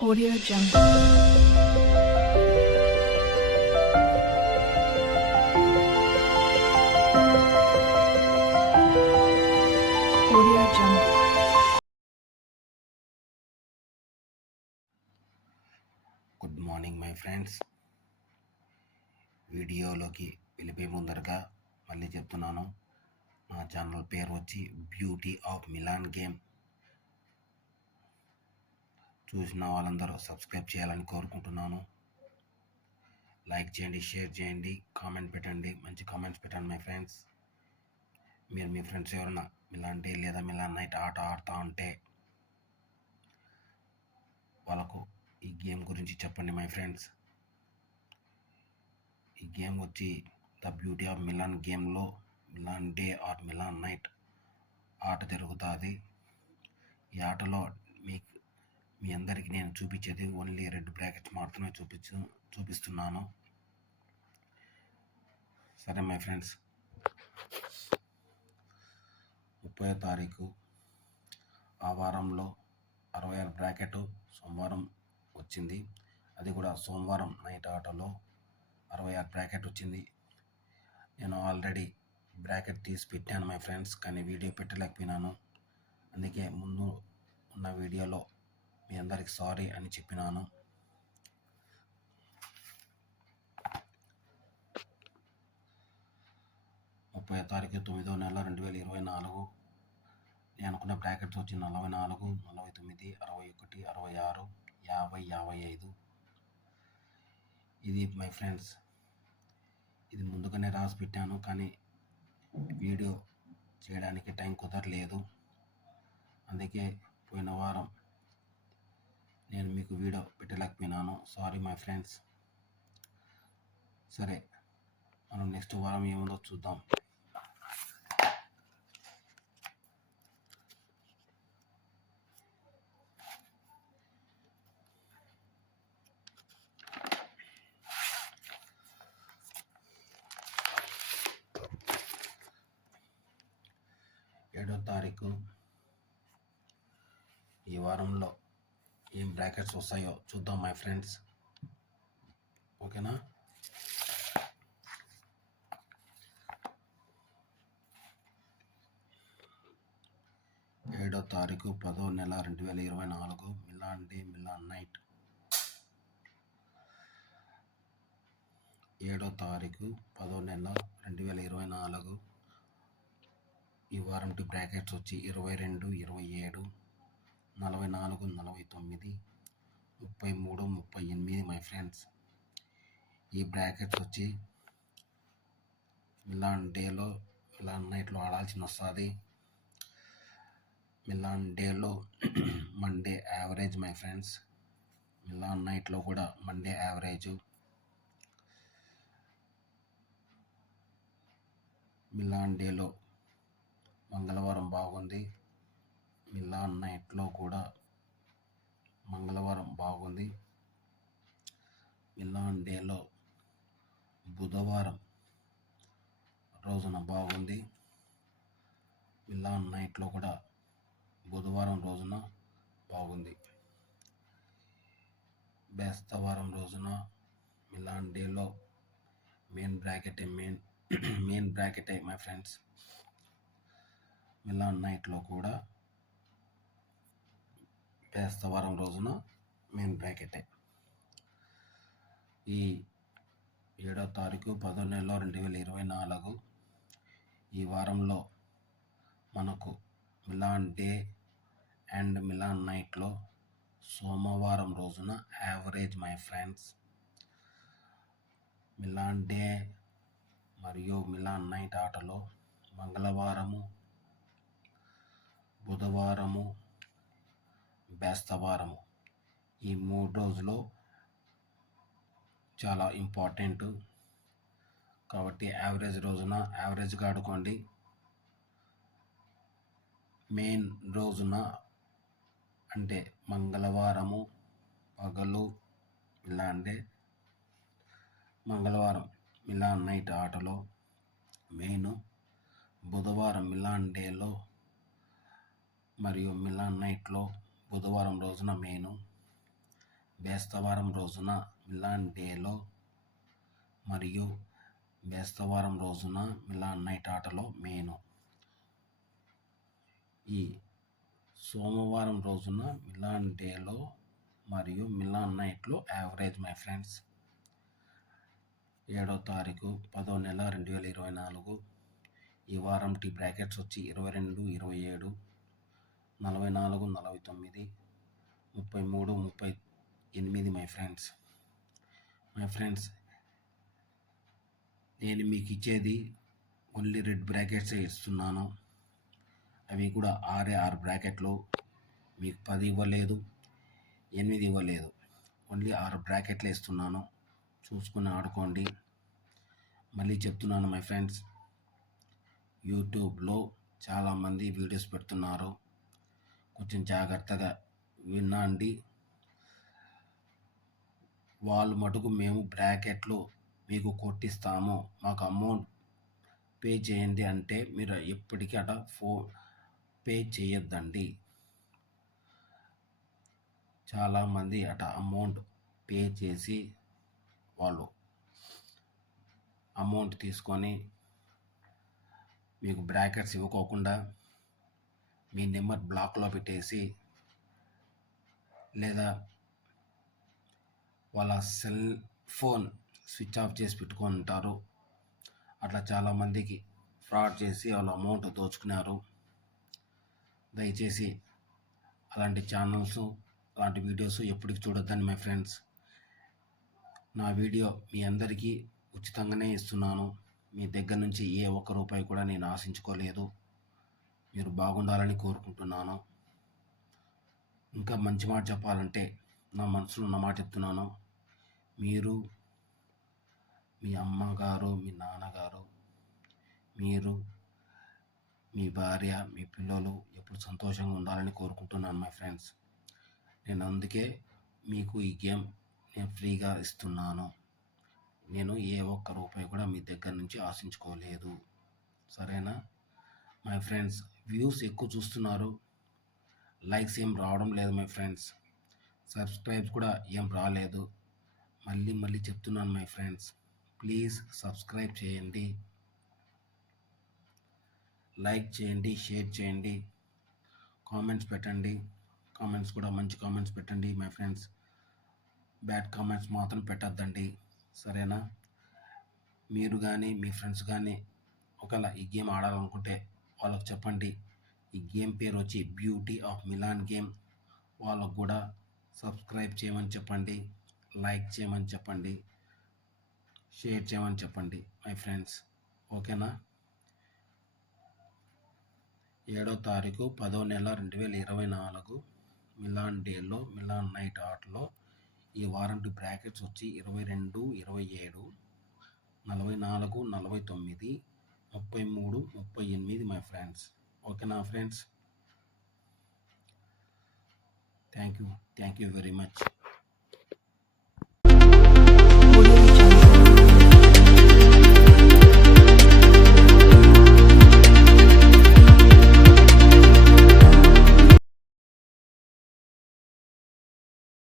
Audio Jungle. Audio Jungle. Good morning my friends. వీడియోలోకి వెళ్ళిపోయే ముందరగా మళ్ళీ చెప్తున్నాను, నా ఛానల్ పేరు వచ్చి బ్యూటీ ఆఫ్ మిలాన్ గేమ్. చూసిన వాళ్ళందరూ సబ్స్క్రైబ్ చేయాలని కోరుకుంటున్నాను. లైక్ చేయండి, షేర్ చేయండి, కామెంట్ పెట్టండి, మంచి కామెంట్స్ పెట్టండి మై ఫ్రెండ్స్. మీరు మీ ఫ్రెండ్స్ ఎవరైనా మిలాన్ డే లేదా మిలాన్ నైట్ ఆట ఆడుతూ ఉంటే వాళ్ళకు ఈ గేమ్ గురించి చెప్పండి మై ఫ్రెండ్స్. ఈ గేమ్ వచ్చి ద బ్యూటీ ఆఫ్ మిలాన్ గేమ్లో Milan day or Milan night ఆట జరుగుతుంది. ఈ ఆటలో మీ అందరికీ నేను చూపించేది ఓన్లీ రెడ్ బ్రాకెట్స్ మాత్రమే చూపిస్తున్నాను. సరే మై ఫ్రెండ్స్, 30వ తారీఖు ఆ వారంలో 66 బ్రాకెట్ సోమవారం వచ్చింది. అది కూడా సోమవారం నైట్ ఆటలో 66 బ్రాకెట్ వచ్చింది. నేను ఆల్రెడీ బ్రాకెట్ తీసి పెట్టాను మై ఫ్రెండ్స్, కానీ వీడియో పెట్టలేకపోయినాను. అందుకే ముందు ఉన్న వీడియోలో మీ అందరికి సారీ అని చెప్పినాను. ముప్పై తారీఖు 9వ నెల 2024 నేను అనుకున్న బ్రాకెట్స్ వచ్చి 44, 49, 61, 66, 50, 55. ఇది మై ఫ్రెండ్స్, ఇది ముందుగానే రాసి పెట్టాను, కానీ వీడియో చేయడానికి టైం కుదరలేదు. అందుకే పోయిన వారం నేను మీకు వీడియో పెట్టలేకపోయినాను. Sorry my friends. సరే, మనం నెక్స్ట్ వారం ఏముందో చూద్దాం. ఏడో తారీఖు ఈ వారంలో ఏం బ్రాకెట్స్ వస్తాయో చూద్దాం మై ఫ్రెండ్స్. ఓకేనా? 7వ తారీఖు 10వ నెల 2024 మిలాన్ డే మిలాన్ నైట్. 7వ తారీఖు 10వ నెల 2024 ఈ వారం బ్రాకెట్స్ వచ్చి 22, 27, 44, 49, 33, 38 మై ఫ్రెండ్స్. ఈ బ్రాకెట్స్ వచ్చి మిలాన్ డేలో మిలాన్ నైట్లో ఆడాల్సి వస్తుంది. మిలాన్ డేలో Monday average my friends, Milan నైట్లో కూడా మండే యావరేజ్. మిలాన్ డేలో మంగళవారం బాగుంది, మిలాన్ నైట్లో కూడా మంగళవారం బాగుంది. మిలాన్ డేలో బుధవారం రోజున బాగుంది, మిలాన్ నైట్లో కూడా బుధవారం రోజున బాగుంది. బేస్తవారం రోజున మిలాన్ డేలో మెయిన్ బ్రాకెటే మై ఫ్రెండ్స్. మిలాన్ నైట్లో కూడా బేస్తవారం రోజున మెయిన్ బ్రాకెటే. ఈ 7వ తారీఖు 10వ నెల 2024 ఈ వారంలో మనకు మిలాన్ డే అండ్ మిలాన్ నైట్లో సోమవారం రోజున average my friends. Milan day మరియు మిలాన్ నైట్ ఆటలో మంగళవారము, బుధవారము, బేస్తవారము ఈ 3 రోజులు చాలా ఇంపార్టెంట్. కాబట్టి యావరేజ్ రోజున యావరేజ్గా ఆడుకోండి. మెయిన్ రోజున అంటే మంగళవారము పగలు మిలాన్ డే, మంగళవారం మిలాన్ నైట్ ఆటలో మెయిన్, బుధవారం మిలాన్ డేలో మరియు మిలాన్ నైట్లో బుధవారం రోజున మెయిన్. బేస్తవారం రోజున మిలాన్ డేలో మరియు బేస్తవారం రోజున మిలాన్ నైట్ ఆటలో మెయిన్. ఈ సోమవారం రోజున మిలాన్ డేలో మరియు మిలాన్ నైట్లో యావరేజ్ మై ఫ్రెండ్స్. 7వ తారీఖు 10వ నెల 2024. ఈ వారం టీ బ్రాకెట్స్ వచ్చి 22, 27, 44, 49, 33, 38 మై ఫ్రెండ్స్. నేను మీకు ఇచ్చేది ఓన్లీ రెడ్ బ్రాకెట్సే ఇస్తున్నాను. అవి కూడా 6 బ్రాకెట్లు. మీకు 10 ఇవ్వలేదు, 8 ఇవ్వలేదు. ఓన్లీ 6 బ్రాకెట్లే ఇస్తున్నాను. చూసుకుని ఆడుకోండి. మళ్ళీ చెప్తున్నాను మై ఫ్రెండ్స్, యూట్యూబ్లో చాలామంది వీడియోస్ పెడుతున్నారు. కొంచెం జాగ్రత్తగా వినండి. వాళ్ళు మటుకు మేము బ్రాకెట్లు మీకు కొట్టిస్తాము, మాకు అమౌంట్ పే చేయండి అంటే మీరు ఎప్పటికీ ఫోన్ పే చేయొద్దండి. చాలామంది అమౌంట్ పే చేసి వాళ్ళు అమౌంట్ తీసుకొని మీకు బ్రాకెట్స్ ఇవ్వకోకుండా మీ నెంబర్ బ్లాక్లో పెట్టేసి లేదా వాళ్ళ సెల్ ఫోన్ స్విచ్ ఆఫ్ చేసి పెట్టుకొని ఉంటారు. అట్లా చాలామందికి ఫ్రాడ్ చేసి వాళ్ళ అమౌంట్ దోచుకున్నారు. దయచేసి అలాంటి ఛానల్స్, అలాంటి వీడియోస్ ఎప్పటికి చూడొద్దని మై ఫ్రెండ్స్. నా వీడియో మీ అందరికీ ఉచితంగానే ఇస్తున్నాను. మీ దగ్గర నుంచి ఏ ఒక్క రూపాయి కూడా నేను ఆశించుకోలేదు. మీరు బాగుండాలని కోరుకుంటున్నాను. ఇంకా మంచి మాట చెప్పాలంటే నా మనసులో ఉన్న మాట చెప్తున్నాను. మీరు, మీ అమ్మగారు, మీ నాన్నగారు, మీరు, మీ భార్య, మీ పిల్లలు ఎప్పుడు సంతోషంగా ఉండాలని కోరుకుంటున్నాను మై ఫ్రెండ్స్. నేను అందుకే మీకు ఈ గేమ్ నేను ఫ్రీగా ఇస్తున్నాను. నేను ఏ ఒక్క రూపాయి కూడా మీ దగ్గర నుంచి ఆశించుకోలేదు. సరేనా మై ఫ్రెండ్స్? వ్యూస్ ఎక్కువ చూస్తున్నారు, లైక్స్ ఏం రావడం లేదు మై ఫ్రెండ్స్. సబ్స్క్రైబ్స్ కూడా ఏం రాలేదు. మళ్ళీ చెప్తున్నాను మై ఫ్రెండ్స్, ప్లీజ్ సబ్స్క్రైబ్ చేయండి, లైక్ చేయండి, షేర్ చేయండి, కామెంట్స్ పెట్టండి. కామెంట్స్ కూడా మంచి కామెంట్స్ పెట్టండి మై ఫ్రెండ్స్. బ్యాడ్ కామెంట్స్ మాత్రం పెట్టద్దండి. సరేనా? మీరు కానీ మీ ఫ్రెండ్స్ కానీ ఒకవేళ ఈ గేమ్ ఆడాలనుకుంటే వాళ్ళకు చెప్పండి. ఈ గేమ్ పేరు వచ్చి బ్యూటీ ఆఫ్ మిలాన్ గేమ్. వాళ్ళకు కూడా సబ్స్క్రైబ్ చేయమని చెప్పండి, లైక్ చేయమని చెప్పండి, షేర్ చేయమని చెప్పండి మై ఫ్రెండ్స్. ఓకేనా? 7వ తారీఖు 10వ నెల 2024 మిలాన్ డేలో మిలాన్ నైట్ ఆటలో ఈ వారంటీ బ్రాకెట్స్ వచ్చి 22, 27, 44, 49, 33, 38 మై ఫ్రెండ్స్. ఓకేనా friends? Thank you very much.